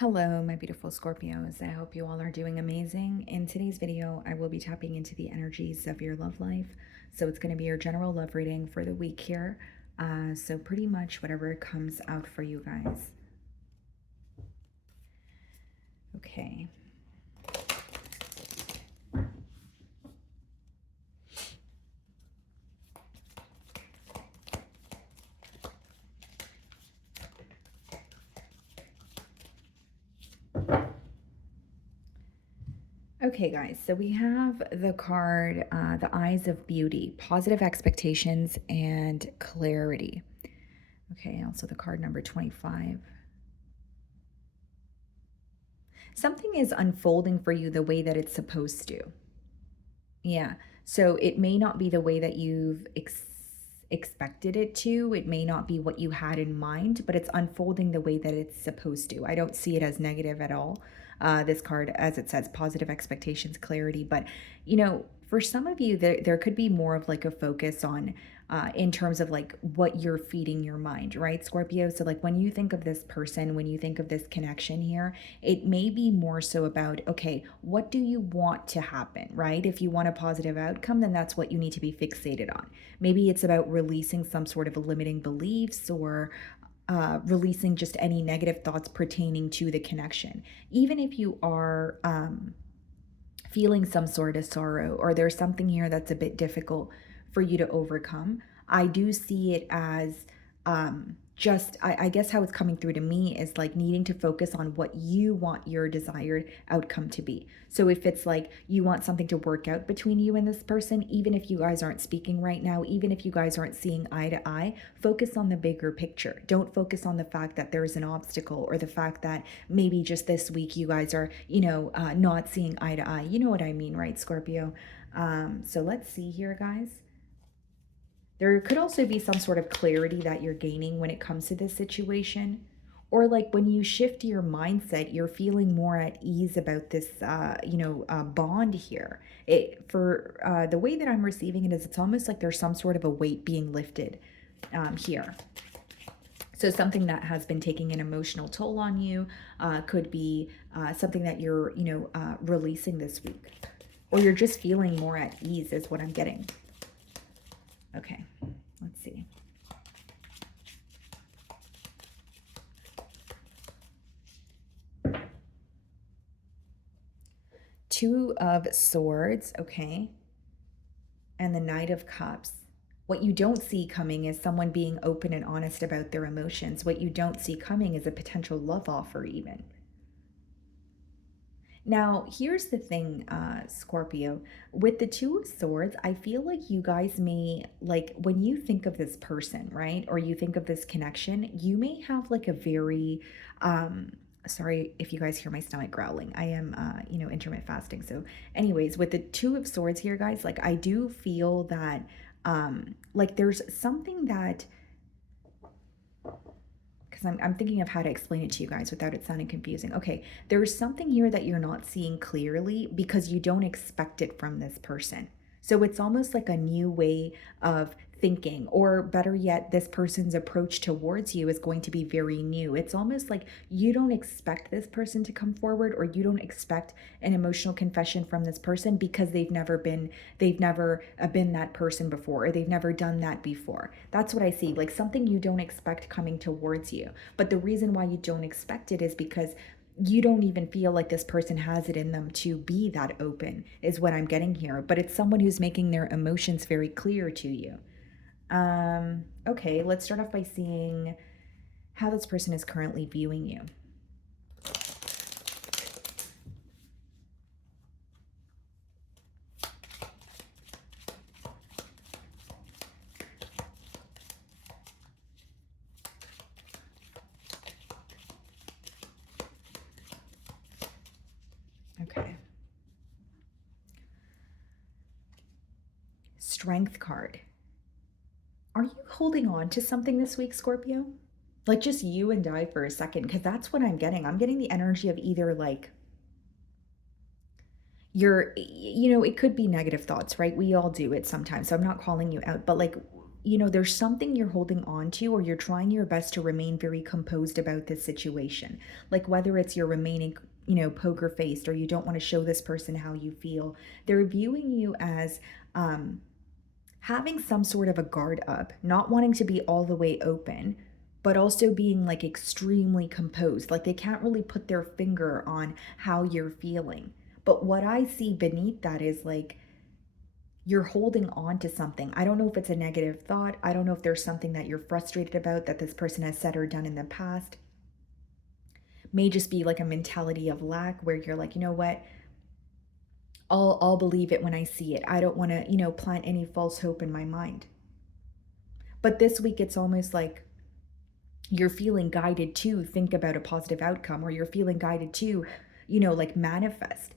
Hello, my beautiful Scorpios. I hope you all are doing amazing. In today's video, I will be tapping into the energies of your love life. So it's going to be your general love reading for the week here. So pretty much whatever comes out for you guys. Okay. Okay, guys, so we have the card, the Eyes of Beauty, positive expectations and clarity. Okay, also the card number 25. Something is unfolding for you the way that it's supposed to. Yeah. So it may not be the way that you've expected it to. It may not be what you had in mind, but it's unfolding the way that it's supposed to. I don't see it as negative at all. This card, as it says, positive expectations, clarity. But, for some of you, there could be more of like a focus on in terms of like what you're feeding your mind, right, Scorpio? So, like when you think of this person, when you think of this connection here, it may be more so about, okay, what do you want to happen, right? If you want a positive outcome, then that's what you need to be fixated on. Maybe it's about releasing some sort of limiting beliefs or releasing just any negative thoughts pertaining to the connection. Even if you are feeling some sort of sorrow or there's something here that's a bit difficult for you to overcome, I do see it as I guess how it's coming through to me is like needing to focus on what you want your desired outcome to be. So if it's like you want something to work out between you and this person, even if you guys aren't speaking right now, even if you guys aren't seeing eye to eye, focus on the bigger picture. Don't focus on the fact that there's an obstacle or the fact that maybe just this week you guys are, not seeing eye to eye. You know what I mean, right, Scorpio? So let's see here, guys. There could also be some sort of clarity that you're gaining when it comes to this situation. Or like when you shift your mindset, you're feeling more at ease about this, bond here. For the way that I'm receiving it is it's almost like there's some sort of a weight being lifted here. So something that has been taking an emotional toll on you could be something that you're, releasing this week. Or you're just feeling more at ease is what I'm getting. Okay, let's see. Two of Swords, okay, and the Knight of Cups. What you don't see coming is someone being open and honest about their emotions. What you don't see coming is a potential love offer even. Now, here's the thing, Scorpio. With the Two of Swords, I feel like you guys may, like, when you think of this person, right, or you think of this connection, you may have like a very, sorry if you guys hear my stomach growling. I am, intermittent fasting. So, anyways, with the Two of Swords here, guys, like, I do feel that, like, there's something that because I'm thinking of how to explain it to you guys without it sounding confusing. Okay, there's something here that you're not seeing clearly because you don't expect it from this person. So it's almost like a new way of thinking, or better yet, this person's approach towards you is going to be very new. It's almost like you don't expect this person to come forward, or you don't expect an emotional confession from this person because they've never been that person before, or they've never done that before. That's what I see, like something you don't expect coming towards you. But the reason why you don't expect it is because you don't even feel like this person has it in them to be that open, is what I'm getting here. But it's someone who's making their emotions very clear to you. Okay, let's start off by seeing how this person is currently viewing you. Okay. Strength card. Are you holding on to something this week, Scorpio? Like just you and I for a second, because that's what I'm getting. I'm getting the energy of either like it could be negative thoughts, right? We all do it sometimes. So I'm not calling you out, but like, there's something you're holding on to, or you're trying your best to remain very composed about this situation. Like whether it's you're remaining, poker faced, or you don't want to show this person how you feel. They're viewing you as um, having some sort of a guard up, not wanting to be all the way open, but also being like extremely composed. Like they can't really put their finger on how you're feeling. But what I see beneath that is like, you're holding on to something. I don't know if it's a negative thought. I don't know if there's something that you're frustrated about that this person has said or done in the past. May just be like a mentality of lack where you're like, you know what? I'll believe it when I see it. I don't want to, plant any false hope in my mind. But this week it's almost like you're feeling guided to think about a positive outcome, or you're feeling guided to, like manifest,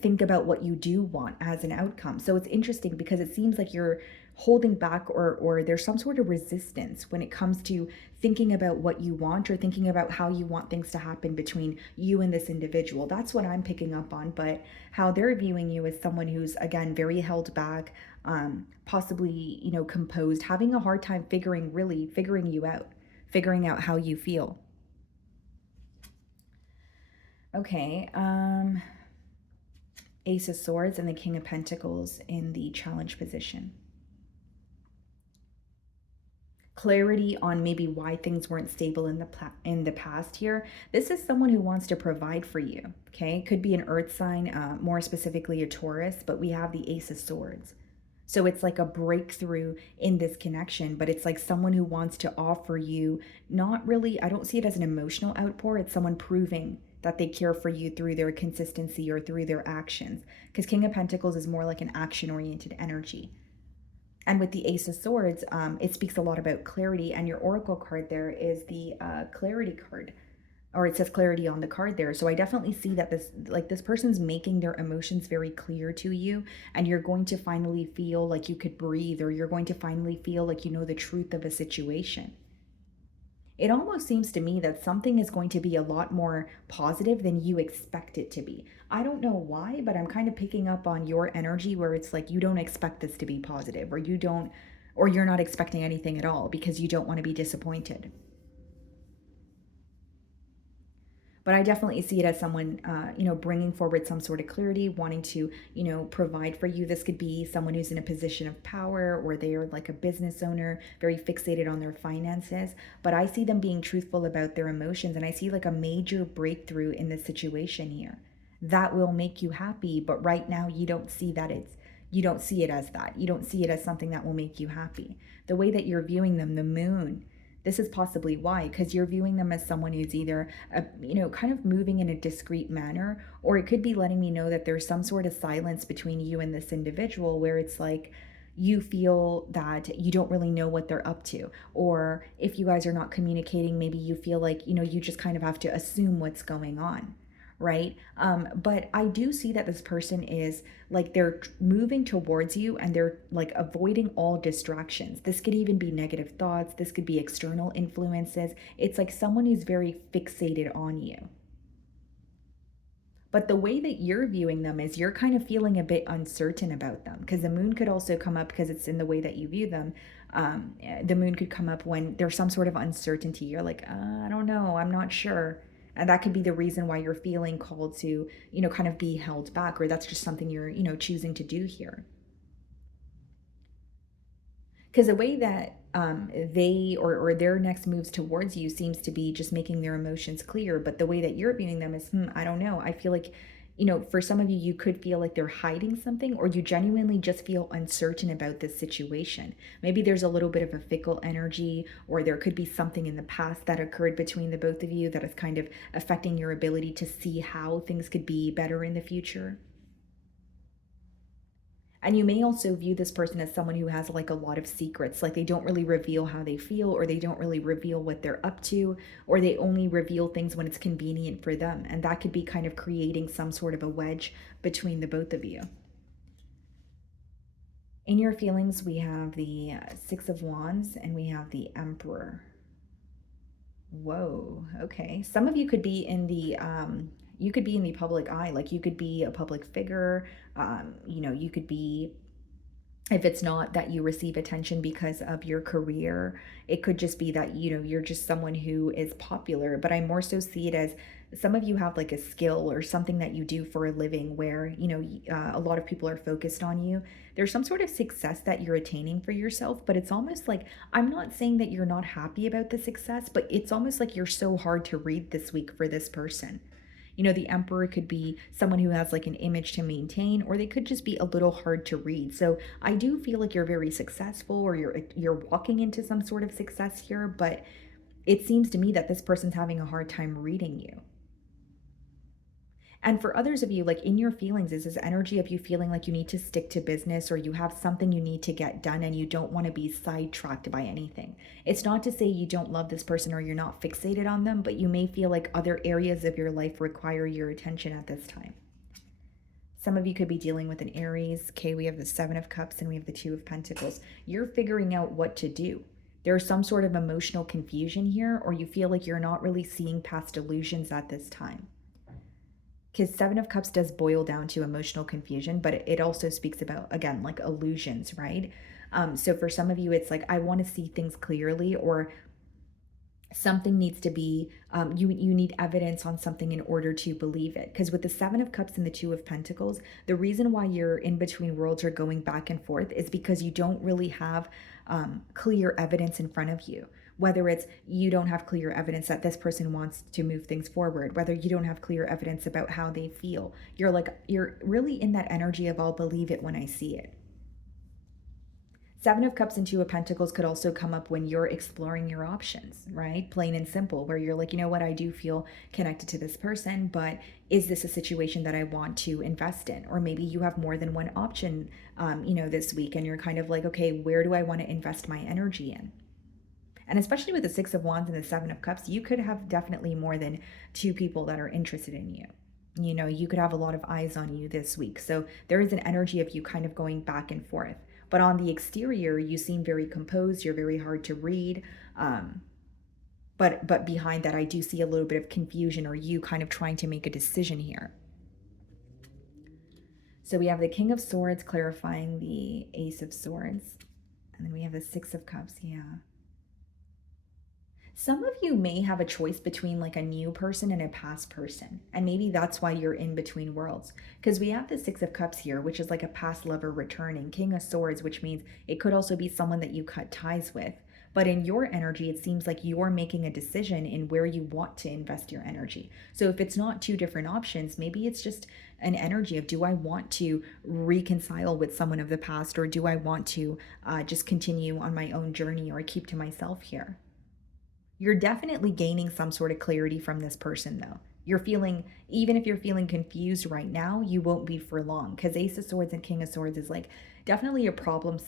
think about what you do want as an outcome. So it's interesting because it seems like you're holding back, or there's some sort of resistance when it comes to thinking about what you want, or thinking about how you want things to happen between you and this individual. That's what I'm picking up on. But how they're viewing you as someone who's, again, very held back, possibly, composed, having a hard time figuring you out, figuring out how you feel. Okay. Ace of Swords and the King of Pentacles in the challenge position. Clarity on maybe why things weren't stable in the past here. This is someone who wants to provide for you. Okay, could be an earth sign, more specifically a Taurus, but we have the Ace of Swords. So it's like a breakthrough in this connection, but it's like someone who wants to offer you, not really, I don't see it as an emotional outpour. It's someone proving that they care for you through their consistency or through their actions. Because King of Pentacles is more like an action-oriented energy. And with the Ace of Swords, it speaks a lot about clarity. And your Oracle card there is the clarity card, or it says clarity on the card there. So I definitely see that this person's making their emotions very clear to you, and you're going to finally feel like you could breathe, or you're going to finally feel like you know the truth of a situation. It almost seems to me that something is going to be a lot more positive than you expect it to be. I don't know why, but I'm kind of picking up on your energy where it's like you don't expect this to be positive, or you're not expecting anything at all because you don't want to be disappointed. But I definitely see it as someone, bringing forward some sort of clarity, wanting to, provide for you. This could be someone who's in a position of power, or they are like a business owner, very fixated on their finances. But I see them being truthful about their emotions, and I see like a major breakthrough in this situation here that will make you happy. But right now, you don't see you don't see it as that. You don't see it as something that will make you happy. The way that you're viewing them, the moon, this is possibly why, because you're viewing them as someone who's either, kind of moving in a discreet manner, or it could be letting me know that there's some sort of silence between you and this individual where it's like you feel that you don't really know what they're up to. Or if you guys are not communicating, maybe you feel like, you just kind of have to assume what's going on. Right. But I do see that this person is like they're moving towards you, and they're like avoiding all distractions. This could even be negative thoughts. This could be external influences. It's like someone who's very fixated on you. But the way that you're viewing them is you're kind of feeling a bit uncertain about them, because the moon could also come up because it's in the way that you view them. The moon could come up when there's some sort of uncertainty. You're like, I don't know, I'm not sure. And that could be the reason why you're feeling called to, kind of be held back, or that's just something you're, choosing to do here. Because the way that they or their next moves towards you seems to be just making their emotions clear, but the way that you're viewing them is, I don't know. I feel like, for some of you, you could feel like they're hiding something, or you genuinely just feel uncertain about this situation. Maybe there's a little bit of a fickle energy, or there could be something in the past that occurred between the both of you that is kind of affecting your ability to see how things could be better in the future. And you may also view this person as someone who has like a lot of secrets, like they don't really reveal how they feel, or they don't really reveal what they're up to, or they only reveal things when it's convenient for them. And that could be kind of creating some sort of a wedge between the both of you. In your feelings, we have the Six of Wands and we have the Emperor. Whoa, okay. Some of you could be in the public eye. Like you could be a public figure. You could be If it's not that you receive attention because of your career, it could just be that, you're just someone who is popular. But I more so see it as some of you have like a skill or something that you do for a living where, a lot of people are focused on you. There's some sort of success that you're attaining for yourself, but it's almost like, I'm not saying that you're not happy about the success, but it's almost like you're so hard to read this week for this person. The emperor could be someone who has like an image to maintain, or they could just be a little hard to read. So I do feel like you're very successful, or you're walking into some sort of success here, but it seems to me that this person's having a hard time reading you. And for others of you, like in your feelings, is this energy of you feeling like you need to stick to business, or you have something you need to get done and you don't want to be sidetracked by anything. It's not to say you don't love this person or you're not fixated on them, but you may feel like other areas of your life require your attention at this time. Some of you could be dealing with an Aries. Okay, we have the Seven of Cups and we have the Two of Pentacles. You're figuring out what to do. There's some sort of emotional confusion here, or you feel like you're not really seeing past illusions at this time. Because Seven of Cups does boil down to emotional confusion, but it also speaks about, again, like illusions, right? So for some of you, it's like, I want to see things clearly, or something needs to be, you need evidence on something in order to believe it. Because with the Seven of Cups and the Two of Pentacles, the reason why you're in between worlds or going back and forth is because you don't really have clear evidence in front of you. Whether it's you don't have clear evidence that this person wants to move things forward, whether you don't have clear evidence about how they feel, you're really in that energy of I'll believe it when I see it. Seven of Cups and Two of Pentacles could also come up when you're exploring your options, right? Plain and simple, where you're like, you know what, I do feel connected to this person, but is this a situation that I want to invest in? Or maybe you have more than one option, this week, and you're kind of like, okay, where do I want to invest my energy in? And especially with the Six of Wands and the Seven of Cups, you could have definitely more than two people that are interested in you. You could have a lot of eyes on you this week. So there is an energy of you kind of going back and forth. But on the exterior, you seem very composed. You're very hard to read. But behind that, I do see a little bit of confusion, or you kind of trying to make a decision here. So we have the King of Swords clarifying the Ace of Swords. And then we have the Six of Cups. Yeah. Some of you may have a choice between like a new person and a past person. And maybe that's why you're in between worlds. Because we have the Six of Cups here, which is like a past lover returning. King of Swords, which means it could also be someone that you cut ties with. But in your energy, it seems like you're making a decision in where you want to invest your energy. So if it's not two different options, maybe it's just an energy of, do I want to reconcile with someone of the past, or do I want to just continue on my own journey, or keep to myself here? You're definitely gaining some sort of clarity from this person, though. You're feeling, even if you're feeling confused right now, you won't be for long, because Ace of Swords and King of Swords is like definitely a problem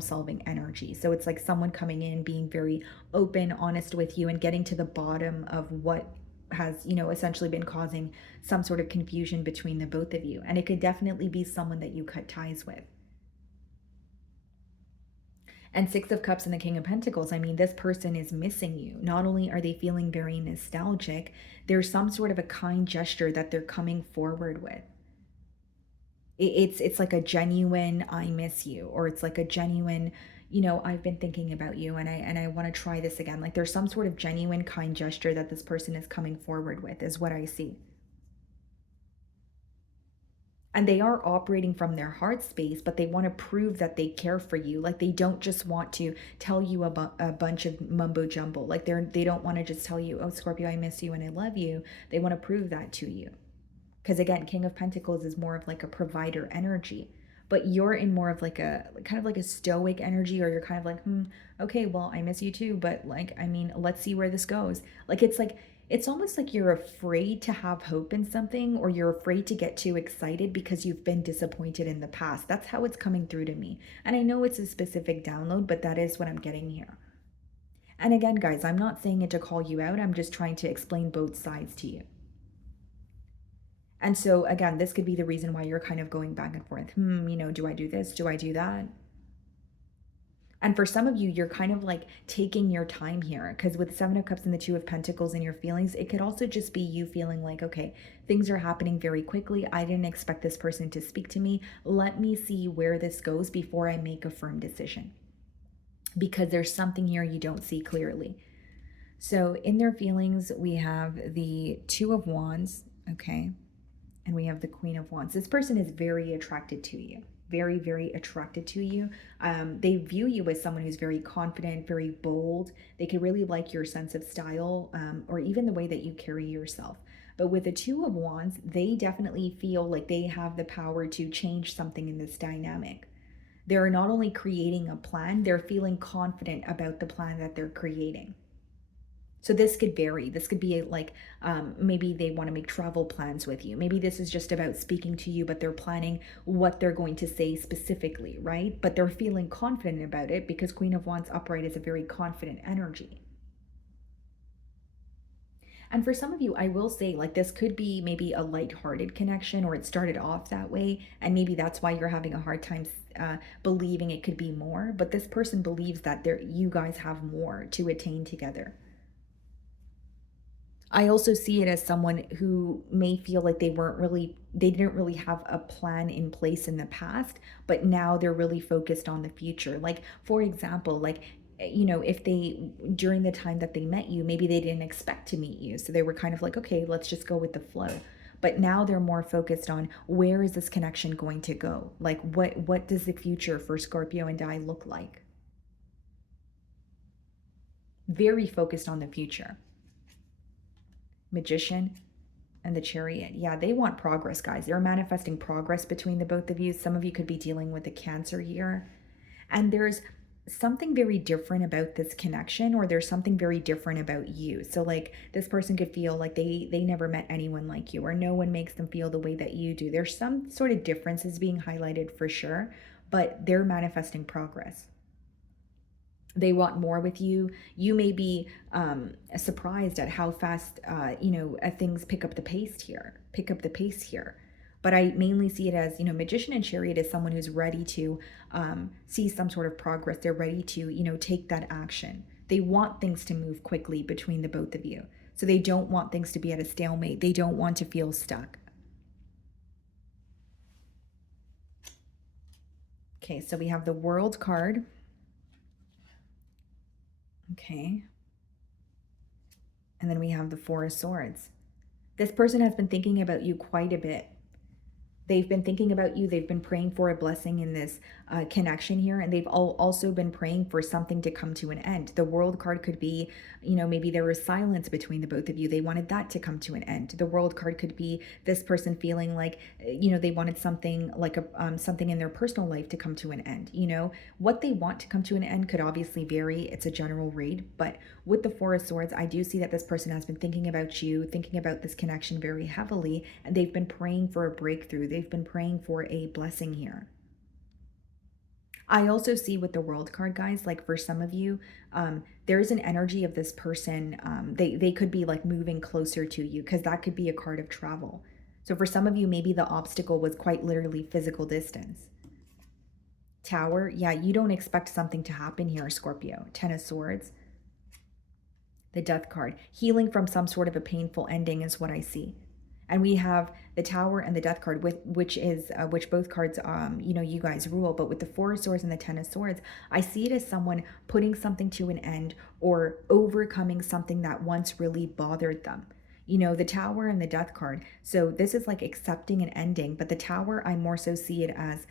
solving energy. So it's like someone coming in, being very open, honest with you, and getting to the bottom of what has, essentially been causing some sort of confusion between the both of you. And it could definitely be someone that you cut ties with. And Six of Cups and the King of Pentacles, I mean, this person is missing you. Not only are they feeling very nostalgic, there's some sort of a kind gesture that they're coming forward with. It's like a genuine I miss you, or it's like a genuine, I've been thinking about you, and I want to try this again. Like there's some sort of genuine kind gesture that this person is coming forward with, is what I see. And they are operating from their heart space, but they want to prove that they care for you. Like they don't just want to tell you about a bunch of mumbo jumbo. Like they don't want to just tell you, oh, Scorpio, I miss you and I love you. They want to prove that to you. Because again, King of Pentacles is more of like a provider energy, but you're in more of like a kind of like a stoic energy, or you're kind of like, okay, well, I miss you too, but like, I mean, let's see where this goes. Like it's almost like you're afraid to have hope in something, or you're afraid to get too excited because you've been disappointed in the past. That's how it's coming through to me. And I know it's a specific download, but that is what I'm getting here. And again, guys, I'm not saying it to call you out. I'm just trying to explain both sides to you. And so again, this could be the reason why you're kind of going back and forth. Do I do this? Do I do that? And for some of you, you're kind of like taking your time here because with Seven of Cups and the Two of Pentacles and your feelings, it could also just be you feeling like, okay, things are happening very quickly. I didn't expect this person to speak to me. Let me see where this goes before I make a firm decision, because there's something here you don't see clearly. So in their feelings, we have the Two of Wands, okay? And we have the Queen of Wands. This person is very attracted to you, very, very attracted to you. They view you as someone who's very confident, very bold. They could really like your sense of style, or even the way that you carry yourself. But with the Two of Wands, they definitely feel like they have the power to change something in this dynamic. They're not only creating a plan, they're feeling confident about the plan that they're creating. So this could vary. This could be like maybe they want to make travel plans with you. Maybe this is just about speaking to you, but they're planning what they're going to say specifically, right? But they're feeling confident about it because Queen of Wands upright is a very confident energy. And for some of you, I will say, like, this could be maybe a lighthearted connection, or it started off that way. And maybe that's why you're having a hard time believing it could be more. But this person believes that you guys have more to attain together. I also see it as someone who may feel like they didn't really have a plan in place in the past, but now they're really focused on the future. Like, for example, like, if during the time that they met you, maybe they didn't expect to meet you. So they were kind of like, okay, let's just go with the flow. But now they're more focused on where is this connection going to go? Like, what does the future for Scorpio and I look like? Very focused on the future. Magician and the Chariot. Yeah, they want progress, guys. They're manifesting progress between the both of you. Some of you could be dealing with a Cancer here. And there's something very different about this connection, or there's something very different about you. So like this person could feel like they never met anyone like you, or no one makes them feel the way that you do. There's some sort of differences being highlighted for sure, but they're manifesting progress. They want more with you. You may be surprised at how fast things pick up the pace here. But I mainly see it as, Magician and Chariot is someone who's ready to see some sort of progress. They're ready to take that action. They want things to move quickly between the both of you. So they don't want things to be at a stalemate. They don't want to feel stuck. Okay, so we have the World card. Okay. And then we have the Four of Swords. This person has been thinking about you quite a bit. They've been thinking about you. They've been praying for a blessing in this connection here. And they've also been praying for something to come to an end. The World card could be, maybe there was silence between the both of you. They wanted that to come to an end. The World card could be this person feeling like, they wanted something like something in their personal life to come to an end. What they want to come to an end could obviously vary. It's a general read. But with the Four of Swords, I do see that this person has been thinking about you, thinking about this connection very heavily. And they've been praying for a breakthrough. They've been praying for a blessing here. I also see with the World card, guys, like for some of you, there's an energy of this person. They could be like moving closer to you, because that could be a card of travel. So for some of you, maybe the obstacle was quite literally physical distance. Tower, yeah, you don't expect something to happen here, Scorpio. Ten of Swords. The Death card. Healing from some sort of a painful ending is what I see. And we have the Tower and the Death card, which both cards, you guys rule. But with the Four of Swords and the Ten of Swords, I see it as someone putting something to an end, or overcoming something that once really bothered them. The Tower and the Death card. So this is like accepting an ending. But the Tower, I more so see it as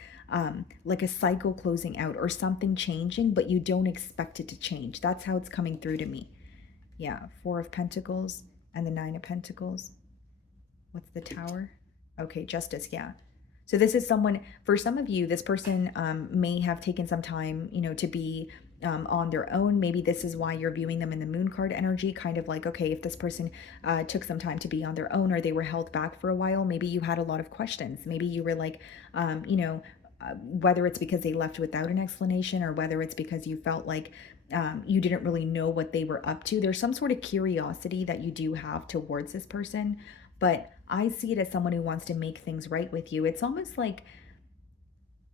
like a cycle closing out, or something changing, but you don't expect it to change. That's how it's coming through to me. Yeah, Four of Pentacles and the Nine of Pentacles. What's the Tower? Okay, Justice, yeah. So this is someone, for some of you, this person may have taken some time, to be on their own. Maybe this is why you're viewing them in the Moon card energy, kind of like, okay, if this person took some time to be on their own, or they were held back for a while, maybe you had a lot of questions. Maybe you were like, whether it's because they left without an explanation, or whether it's because you felt like you didn't really know what they were up to. There's some sort of curiosity that you do have towards this person, but I see it as someone who wants to make things right with you. It's almost like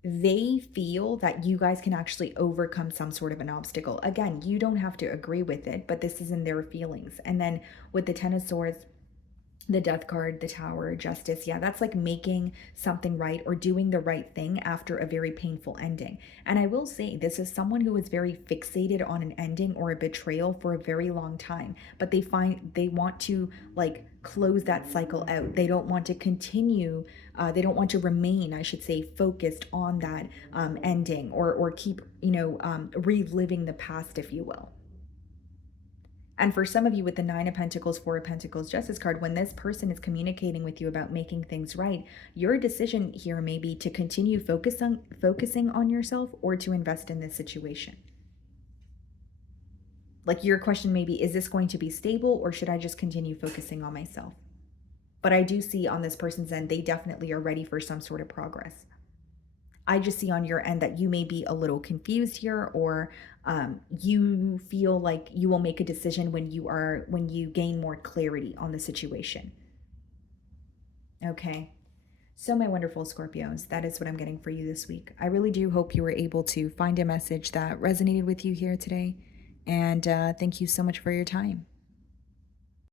they feel that you guys can actually overcome some sort of an obstacle. Again, you don't have to agree with it, but this is in their feelings. And then with the Ten of Swords, the Death card, the Tower, Justice, yeah, that's like making something right or doing the right thing after a very painful ending. And I will say, this is someone who is very fixated on an ending or a betrayal for a very long time, but they want to like close that cycle out. They don't want to continue, they don't want to remain, I should say, focused on that ending, or keep, reliving the past, if you will. And for some of you with the Nine of Pentacles, Four of Pentacles, Justice card, when this person is communicating with you about making things right, your decision here may be to continue focusing on yourself or to invest in this situation. Like your question may be, is this going to be stable or should I just continue focusing on myself? But I do see on this person's end, they definitely are ready for some sort of progress. I just see on your end that you may be a little confused here, or you feel like you will make a decision when you gain more clarity on the situation. Okay. So, my wonderful Scorpios, that is what I'm getting for you this week. I really do hope you were able to find a message that resonated with you here today. And thank you so much for your time.